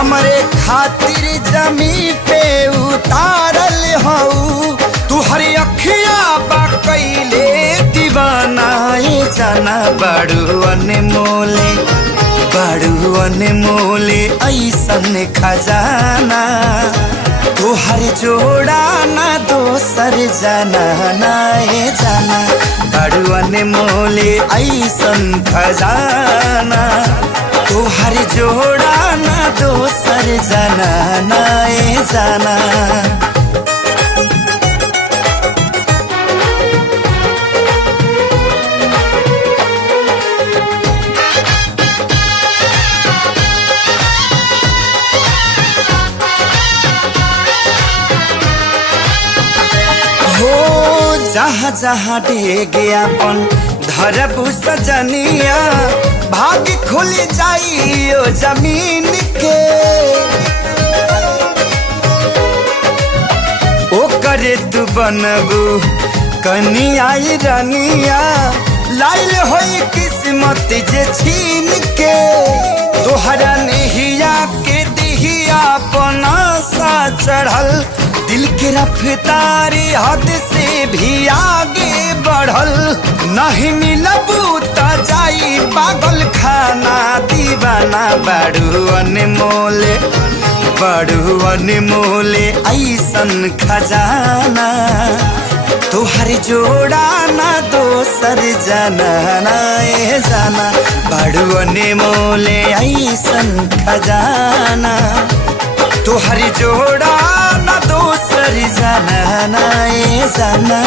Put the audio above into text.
हमरे खातिर जमी पे उतारल हऊ तू हर अखिया बा कैले दीवाना ए जाना बड़ू अनमोले ऐसन खजाना तोहर जोड़ा ना दोसर जाना ना ए जाना बड़ू अनमोले ऐसन खजाना तोहर जोड़ा ना दोसर जाना ना ए जाना। जहाँ जहाँ डेगे अपन धरबू सजनिया भाग खुल जाइयो जमीन के ओ करे तू बनबू कनिया रनिया लाइल होई किस्मत जे छीन के तोहरा नहिया के दिहिया अपना सा चढ़ल दिल के रफ्तारी हद से भी आगे बढ़ल नहीं मिलबू त जाई पागल खाना दीवाना बड़ू अनमोले ऐसन खजाना तोहर जोड़ा ना दोसर जाना ना ए जाना बड़ू अनमोले ऐसन खजाना तोहर जोड़ा ना दोसर जाना ना ए जाना।